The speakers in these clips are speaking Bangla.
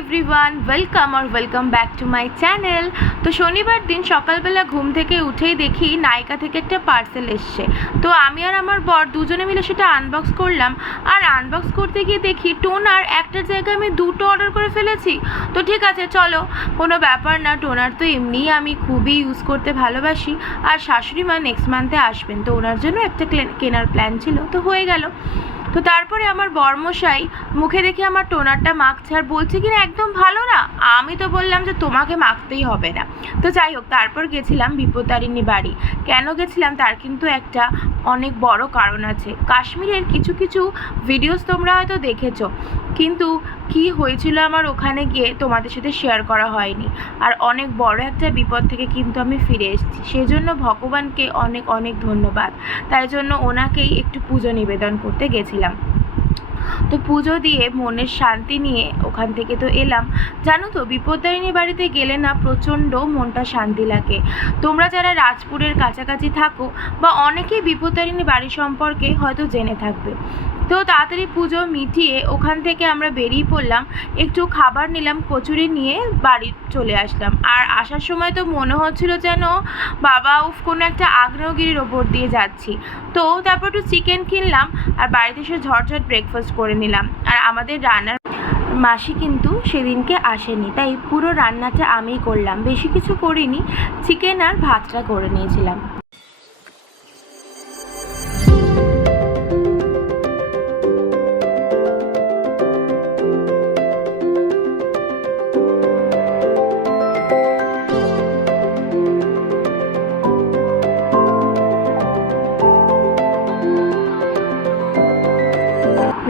Everyone, welcome back to my channel. তো শনিবার দিন সকালবেলা ঘুম থেকে উঠেই দেখি নাইকা থেকে একটা পার্সেল এসছে। তো আমি আর আমার বর দুজনে মিলে সেটা আনবক্স করলাম। আর আনবক্স করতে গিয়ে দেখি টোনার একটার জায়গায় আমি দুটো অর্ডার করে ফেলেছি। তো ঠিক আছে, চলো, কোনো ব্যাপার না। টোনার তো এমনিই আমি খুবই ইউজ করতে ভালোবাসি। আর শাশুড়ি মা নেক্সট মান্থে আসবেন, তো ওনার জন্য একটা কেনার প্ল্যান ছিল, তো হয়ে গেল। তো তারপরে আমার বরমশাই মুখে দেখে আমার টোনারটা মাখছে আর বলছে কিনা একদম ভালো না। আমি তো বললাম যে তোমাকে মাখতেই হবে না। তো যাই হোক, তারপর গেছিলাম বিপত্তারিণী বাড়ি। কেন গেছিলাম তার কিন্তু একটা অনেক বড় কারণ আছে। কাশ্মীরের কিছু কিছু ভিডিওস তোমরা হয়তো দেখেছো, কিন্তু কি হয়েছিল আমার ওখানে গিয়ে তোমাদের সাথে শেয়ার করা হয়নি। আর অনেক বড় একটা বিপদ থেকে কিন্তু আমি ফিরে এসেছি, সেজন্য ভগবানকে অনেক অনেক ধন্যবাদ। তাই জন্য ওনাকেই একটু পুজো নিবেদন করতে গেছিলাম। তো পুজো দিয়ে মনের শান্তি নিয়ে ওখান থেকে তো এলাম। জানো তো, বিপত্তারিণী বাড়িতে গেলে না প্রচণ্ড মনটা শান্তি লাগে। তোমরা যারা রাজপুরের কাছাকাছি থাকো বা অনেকেই বিপত্তারিণী বাড়ি সম্পর্কে হয়তো জেনে থাকবে। তো তাড়াতাড়ি পুজো মিটিয়ে ওখান থেকে আমরা বেরিয়ে পড়লাম। একটু খাবার নিলাম, কচুরি নিয়ে বাড়ি চলে আসলাম। আর আসার সময় তো মনে হচ্ছিল যেন বাবা কোনো একটা আগ্নেয়গিরির ওপর দিয়ে যাচ্ছি। তো তারপর একটু চিকেন কিনলাম আর বাড়িতে এসে ঝটঝট ব্রেকফাস্ট করে নিলাম। আর আমাদের রান্নার মাসি কিন্তু সেদিনকে আসেনি, তাই পুরো রান্নাটা আমিই করলাম, বেশি কিছু করিনি। চিকেন আর ভাতটা করে নিয়েছিলাম।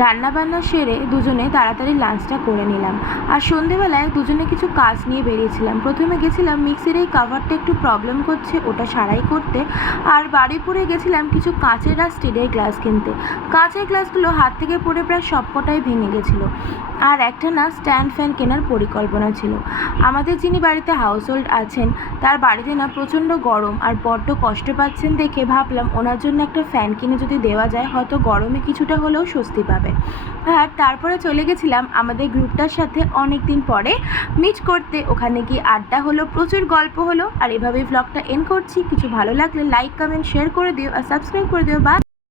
রান্নাবান্না সেরে দুজনে তাড়াতাড়ি লাঞ্চটা করে নিলাম। আর সন্ধেবেলায় দুজনে কিছু কাজ নিয়ে বেরিয়েছিলাম। প্রথমে গেছিলাম মিক্সির এই কাভারটা একটু প্রবলেম করছে, ওটা সারাই করতে। আর বারুইপুরে গেছিলাম কিছু কাঁচের আর স্টিলের গ্লাস কিনতে। কাঁচের গ্লাসগুলো হাত থেকে পড়ে প্রায় সবকটাই ভেঙে গেছিলো। আর একটা না স্ট্যান্ড ফ্যান কেনার পরিকল্পনা ছিল। আমাদের যিনি বাড়িতে হাউস হোল্ড আছেন, তার বাড়িতে না প্রচণ্ড গরম আর বড্ড কষ্ট পাচ্ছেন দেখে ভাবলাম ওনার জন্য একটা ফ্যান কিনে যদি দেওয়া যায়, হয়তো গরমে কিছুটা হলেও স্বস্তি পাবে। আর তারপরে চলে গেছিলাম আমাদের গ্রুপটার সাথে অনেক দিন পরে মিট করতে। ওখানে গিয়ে আড্ডা হলো, প্রচুর গল্প হলো। আর এভাবেই ব্লগটা এন্ড করছি। কিছু ভালো লাগলে লাইক, কমেন্ট, শেয়ার করে দিও আর সাবস্ক্রাইব করে দিও। বা